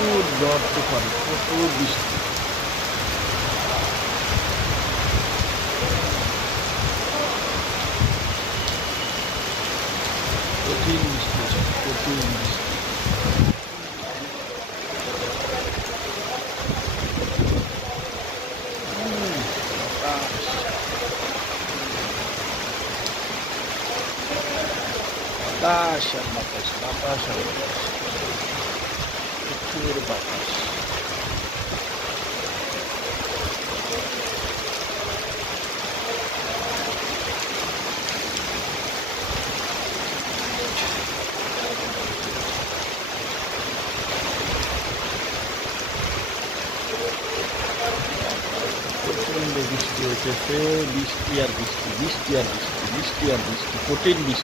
প্রচুর ঝড় তুফান, প্রচুর বৃষ্টি। কঠিন বৃষ্টি, কঠিন বৃষ্টি। বাতাস, বাতাস আর বাতাস, বাতাস আর বাতাস, প্রচুর বাতাস। প্রচন্ড বৃষ্টি হইতেছে, বৃষ্টি আর বৃষ্টি, বৃষ্টি আর বৃষ্টি, বৃষ্টি আর বৃষ্টি, কঠিন বৃষ্টি।